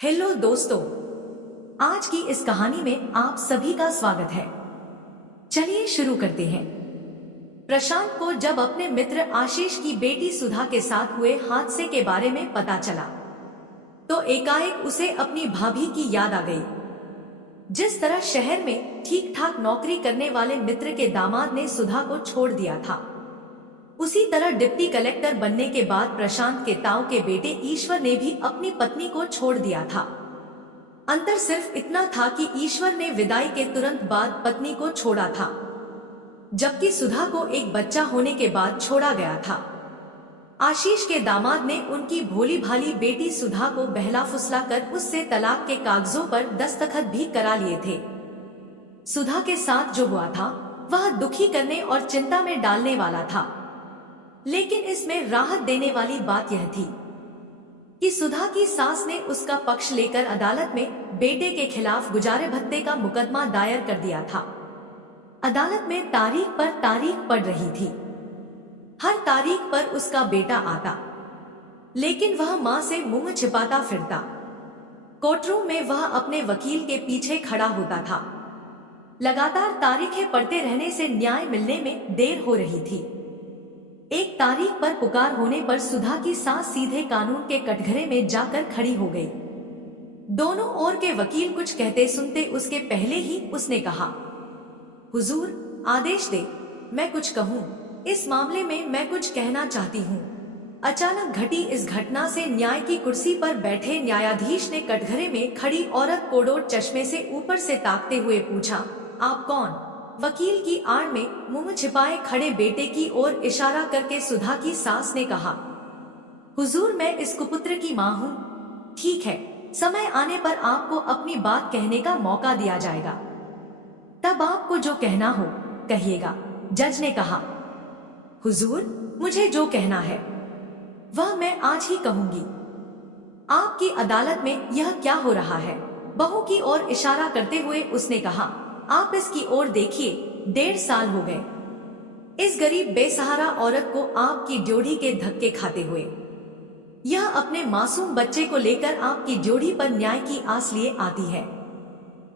Hello दोस्तों, आज की इस कहानी में आप सभी का स्वागत है। चलिए शुरू करते हैं। प्रशांत को जब अपने मित्र आशीष की बेटी सुधा के साथ हुए हादसे के बारे में पता चला तो एकाएक उसे अपनी भाभी की याद आ गई। जिस तरह शहर में ठीक ठाक नौकरी करने वाले मित्र के दामाद ने सुधा को छोड़ दिया था, उसी तरह डिप्टी कलेक्टर बनने के बाद प्रशांत के ताऊ के बेटे ईश्वर ने भी अपनी पत्नी को छोड़ दिया था। अंतर सिर्फ इतना था कि ईश्वर ने विदाई के तुरंत बाद पत्नी को छोड़ा था, जबकि सुधा को एक बच्चा होने के बाद छोड़ा गया था। आशीष के दामाद ने उनकी भोली भाली बेटी सुधा को बहला फुसला कर उससे तलाक के कागजों पर दस्तखत भी करा लिए थे। सुधा के साथ जो हुआ था वह दुखी करने और चिंता में डालने वाला था, लेकिन इसमें राहत देने वाली बात यह थी कि सुधा की सास ने उसका पक्ष लेकर अदालत में बेटे के खिलाफ गुजारे भत्ते का मुकदमा दायर कर दिया था। अदालत में तारीख पर तारीख पड़ रही थी। हर तारीख पर उसका बेटा आता, लेकिन वह मां से मुंह छिपाता फिरता। कोर्टरूम में वह अपने वकील के पीछे खड़ा होता था। लगातार तारीखें पढ़ते रहने से न्याय मिलने में देर हो रही थी। एक तारीख पर पुकार होने पर सुधा की सास सीधे कानून के कटघरे में जाकर खड़ी हो गई। दोनों ओर के वकील कुछ कहते सुनते उसके पहले ही उसने कहा, हुजूर आदेश दे, मैं कुछ कहूँ। इस मामले में मैं कुछ कहना चाहती हूँ। अचानक घटी इस घटना से न्याय की कुर्सी पर बैठे न्यायाधीश ने कटघरे में खड़ी औरत कोड़ोट चश्मे से ऊपर से ताकते हुए पूछा, आप कौन? वकील की आड़ में मुंह छिपाए खड़े बेटे की ओर इशारा करके सुधा की सास ने कहा, हुजूर मैं इस कुपुत्र की मां हूँ। ठीक है, समय आने पर आपको अपनी बात कहने का मौका दिया जाएगा, तब आपको जो कहना हो कहिएगा। जज ने कहा, हुजूर मुझे जो कहना है वह मैं आज ही कहूंगी। आपकी अदालत में यह क्या हो रहा है? बहू की ओर इशारा करते हुए उसने कहा, आप इसकी ओर देखिए, 1.5 साल हो गए इस गरीब बेसहारा औरत को आपकी ड्योढ़ी के धक्के खाते हुए। यह अपने मासूम बच्चे को लेकर आपकी ड्योढ़ी पर न्याय की आस लिए आती है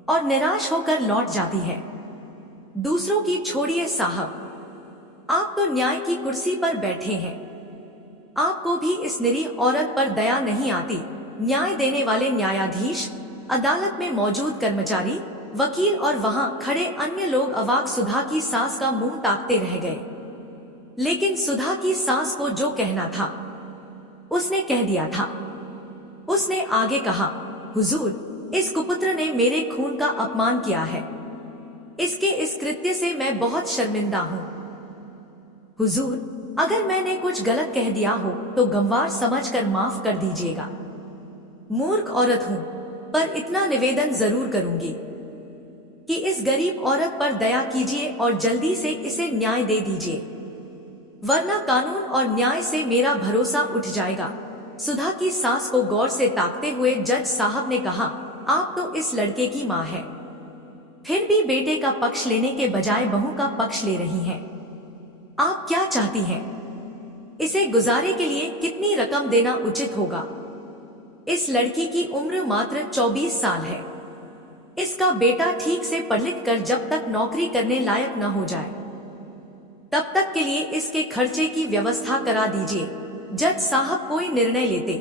और निराश होकर लौट जाती है। दूसरों की छोड़िए साहब, आप तो न्याय की कुर्सी पर बैठे हैं, आपको भी इस निरीह औरत पर दया नहीं आती। न्याय देने वाले न्यायाधीश, अदालत में मौजूद कर्मचारी, वकील और वहां खड़े अन्य लोग अवाक सुधा की सास का मुंह ताकते रह गए। लेकिन सुधा की सास को जो कहना था उसने कह दिया था। उसने आगे कहा, हुजूर इस कुपुत्र ने मेरे खून का अपमान किया है। इसके इस कृत्य से मैं बहुत शर्मिंदा हूँ। हुजूर अगर मैंने कुछ गलत कह दिया हो तो गंवार समझकर माफ कर दीजिएगा। मूर्ख औरत हूँ, पर इतना निवेदन जरूर करूंगी कि इस गरीब औरत पर दया कीजिए और जल्दी से इसे न्याय दे दीजिए, वरना कानून और न्याय से मेरा भरोसा उठ जाएगा। सुधा की सास को गौर से ताकते हुए जज साहब ने कहा, आप तो इस लड़के की मां हैं, फिर भी बेटे का पक्ष लेने के बजाय बहू का पक्ष ले रही हैं। आप क्या चाहती हैं? इसे गुजारे के लिए कितनी रकम देना उचित होगा? इस लड़की की उम्र मात्र 24 साल है। इसका बेटा ठीक से पढ़ लिख कर जब तक नौकरी करने लायक न हो जाए तब तक के लिए इसके खर्चे की व्यवस्था करा दीजिए। जज साहब कोई निर्णय लेते।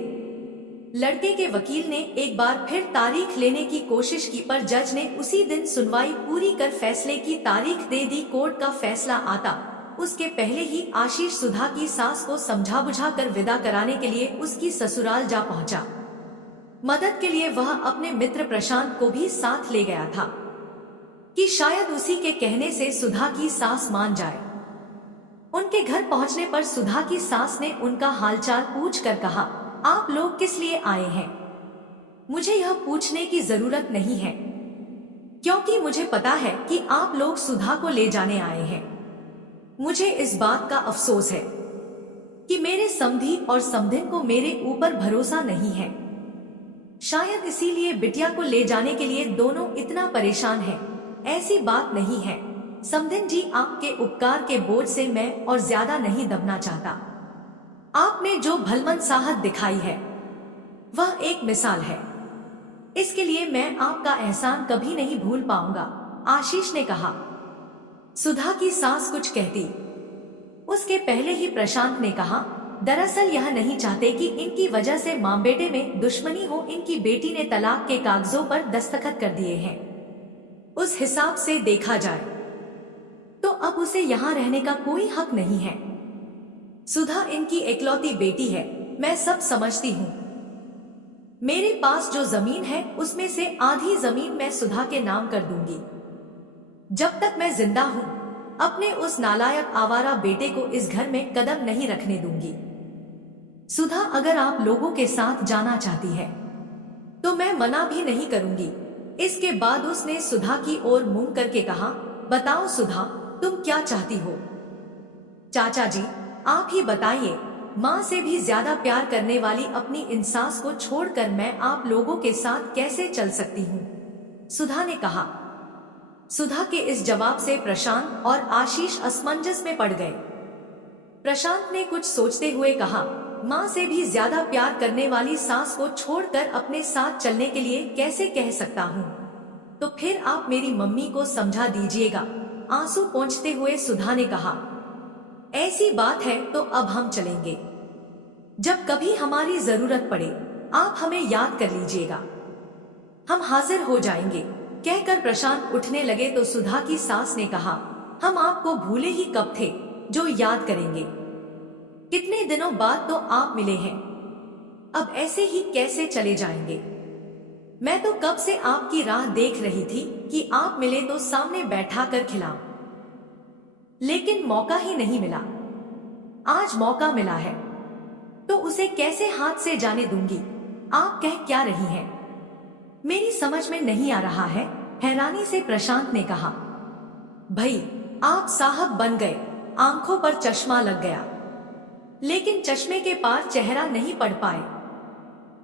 लड़के के वकील ने एक बार फिर तारीख लेने की कोशिश की, पर जज ने उसी दिन सुनवाई पूरी कर फैसले की तारीख दे दी। कोर्ट का फैसला आता उसके पहले ही आशीष सुधा की सास को समझा बुझा कर विदा कराने के लिए उसकी ससुराल जा पहुंचा। मदद के लिए वह अपने मित्र प्रशांत को भी साथ ले गया था कि शायद उसी के कहने से सुधा की सास मान जाए। उनके घर पहुंचने पर सुधा की सास ने उनका हालचाल पूछकर कहा, आप लोग किस लिए आए हैं? मुझे यह पूछने की जरूरत नहीं है, क्योंकि मुझे पता है कि आप लोग सुधा को ले जाने आए हैं। मुझे इस बात का अफसोस है कि मेरे समधी और समधिन को मेरे ऊपर भरोसा नहीं है। शायद इसीलिए बिटिया को ले जाने के लिए दोनों इतना परेशान हैं। ऐसी बात नहीं है समधिन जी, आपके उपकार के बोझ से मैं और ज्यादा नहीं दबना चाहता। आपने जो भलमन साहत दिखाई है वह एक मिसाल है। इसके लिए मैं आपका एहसान कभी नहीं भूल पाऊंगा, आशीष ने कहा। सुधा की सास कुछ कहती उसके पहले ही प्रशांत ने कहा, दरअसल यह नहीं चाहते कि इनकी वजह से मां बेटे में दुश्मनी हो। इनकी बेटी ने तलाक के कागजों पर दस्तखत कर दिए हैं। उस हिसाब से देखा जाए तो अब उसे यहाँ रहने का कोई हक नहीं है। सुधा इनकी इकलौती बेटी है, मैं सब समझती हूँ। मेरे पास जो जमीन है उसमें से आधी जमीन मैं सुधा के नाम कर दूंगी। जब तक मैं जिंदा हूँ अपने उस नालायक आवारा बेटे को इस घर में कदम नहीं रखने दूंगी। सुधा अगर आप लोगों के साथ जाना चाहती है तो मैं मना भी नहीं करूंगी। इसके बाद उसने सुधा की ओर मुंह करके कहा, बताओ सुधा, तुम क्या चाहती हो? चाचा जी, आप ही बताइए। माँ से भी ज्यादा प्यार करने वाली अपनी इन सास को छोड़कर मैं आप लोगों के साथ कैसे चल सकती हूँ? सुधा ने कहा। सुधा के इस जवाब से प्रशांत और आशीष असमंजस में पड़ गए। प्रशांत ने कुछ सोचते हुए कहा, माँ से भी ज्यादा प्यार करने वाली सास को छोड़कर अपने साथ चलने के लिए कैसे कह सकता हूँ? तो फिर आप मेरी मम्मी को समझा दीजिएगा, आंसू पोंछते हुए सुधा ने कहा। ऐसी बात है तो अब हम चलेंगे। जब कभी हमारी जरूरत पड़े आप हमें याद कर लीजिएगा, हम हाजिर हो जाएंगे। कहकर प्रशांत उठने लगे तो सुधा की सास ने कहा, हम आपको भूले ही कब थे जो याद करेंगे। कितने दिनों बाद तो आप मिले हैं, अब ऐसे ही कैसे चले जाएंगे? मैं तो कब से आपकी राह देख रही थी कि आप मिले तो सामने बैठा कर खिलाऊं, लेकिन मौका ही नहीं मिला। आज मौका मिला है तो उसे कैसे हाथ से जाने दूंगी? आप कह क्या रही हैं? मेरी समझ में नहीं आ रहा है, हैरानी से प्रशांत ने कहा। भाई, आप साहब बन गए, आंखों पर चश्मा लग गया, लेकिन चश्मे के पार चेहरा नहीं पढ़ पाए।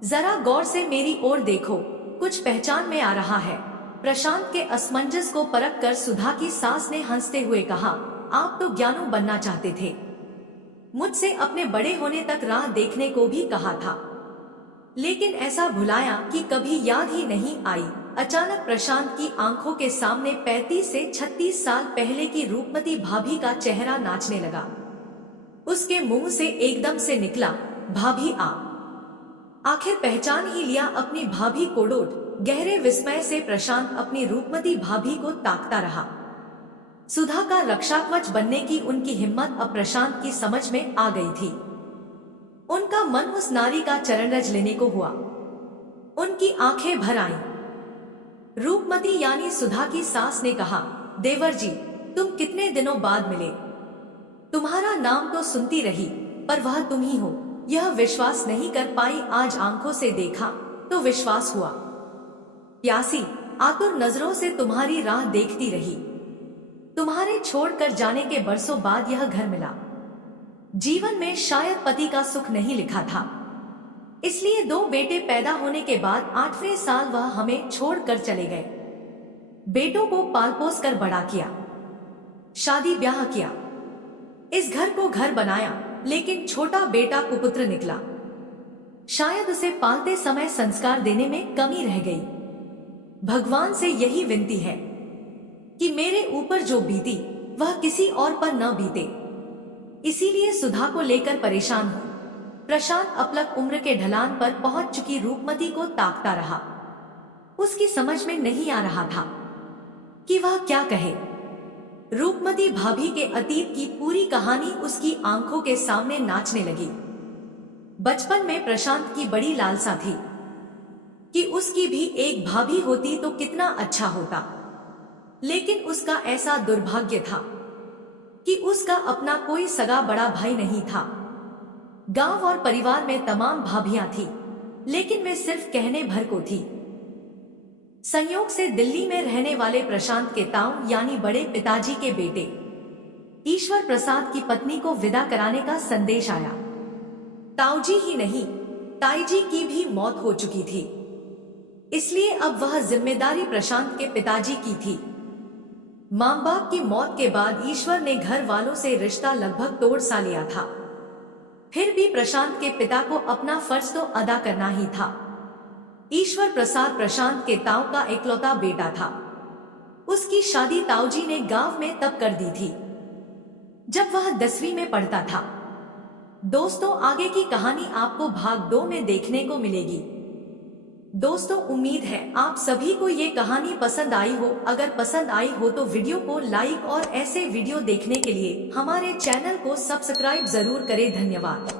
जरा गौर से मेरी ओर देखो, कुछ पहचान में आ रहा है। प्रशांत के असमंजस को परख कर सुधा की सास ने हंसते हुए कहा, आप तो ज्ञानू बनना चाहते थे, मुझसे अपने बड़े होने तक राह देखने को भी कहा था, लेकिन ऐसा भुलाया कि कभी याद ही नहीं आई। अचानक प्रशांत की आंखों के सामने 35 से 36 साल पहले की रूपमती भाभी का चेहरा नाचने लगा। उसके मुंह से एकदम से निकला, भाभी आ। आखिर पहचान ही लिया अपनी भाभी को। गहरे विस्मय से प्रशांत अपनी रूपमती भाभी को ताकता रहा। सुधा का रक्षाकवच बनने की उनकी हिम्मत अब प्रशांत की समझ में आ गई थी। उनका मन उस नारी का चरण रज लेने को हुआ। उनकी आंखें भर आईं। रूपमती यानी सुधा की सास ने कहा, देवर जी, तुम कितने दिनों बाद मिले। तुम्हारा नाम तो सुनती रही, पर वह तुम ही हो यह विश्वास नहीं कर पाई। आज आंखों से देखा तो विश्वास हुआ। प्यासी आतुर नजरों से तुम्हारी राह देखती रही। तुम्हारे छोड़कर जाने के बरसों बाद यह घर मिला। जीवन में शायद पति का सुख नहीं लिखा था, इसलिए 2 बेटे पैदा होने के बाद 8वें साल वह हमें छोड़कर चले गए। बेटों को पाल पोस कर बड़ा किया, शादी ब्याह किया, इस घर को घर बनाया, लेकिन छोटा बेटा कुपुत्र निकला। शायद उसे पालते समय संस्कार देने में कमी रह गई। भगवान से यही विनती है कि मेरे ऊपर जो बीती वह किसी और पर न बीते, इसीलिए सुधा को लेकर परेशान हूं। प्रशांत अपलक उम्र के ढलान पर पहुंच चुकी रूपमती को ताकता रहा। उसकी समझ में नहीं आ रहा था कि वह क्या कहे। रूपमती भाभी के अतीत की पूरी कहानी उसकी आंखों के सामने नाचने लगी। बचपन में प्रशांत की बड़ी लालसा थी कि उसकी भी एक भाभी होती तो कितना अच्छा होता, लेकिन उसका ऐसा दुर्भाग्य था कि उसका अपना कोई सगा बड़ा भाई नहीं था। गांव और परिवार में तमाम भाभियां थी, लेकिन वे सिर्फ कहने भर को थी। संयोग से दिल्ली में रहने वाले प्रशांत के ताऊ यानी बड़े पिताजी के बेटे ईश्वर प्रसाद की पत्नी को विदा कराने का संदेश आया। ताऊजी ही नहीं, ताईजी की भी मौत हो चुकी थी, इसलिए अब वह जिम्मेदारी प्रशांत के पिताजी की थी। मां बाप की मौत के बाद ईश्वर ने घर वालों से रिश्ता लगभग तोड़ सा लिया था। फिर भी प्रशांत के पिता को अपना फर्ज तो अदा करना ही था। ईश्वर प्रसाद प्रशांत के ताऊ का इकलौता बेटा था। उसकी शादी ताऊजी ने गांव में तब कर दी थी जब वह 10वीं में पढ़ता था। दोस्तों, आगे की कहानी आपको भाग 2 में देखने को मिलेगी। दोस्तों, उम्मीद है आप सभी को ये कहानी पसंद आई हो। अगर पसंद आई हो तो वीडियो को लाइक और ऐसे वीडियो देखने के लिए हमारे चैनल को सब्सक्राइब जरूर करें। धन्यवाद।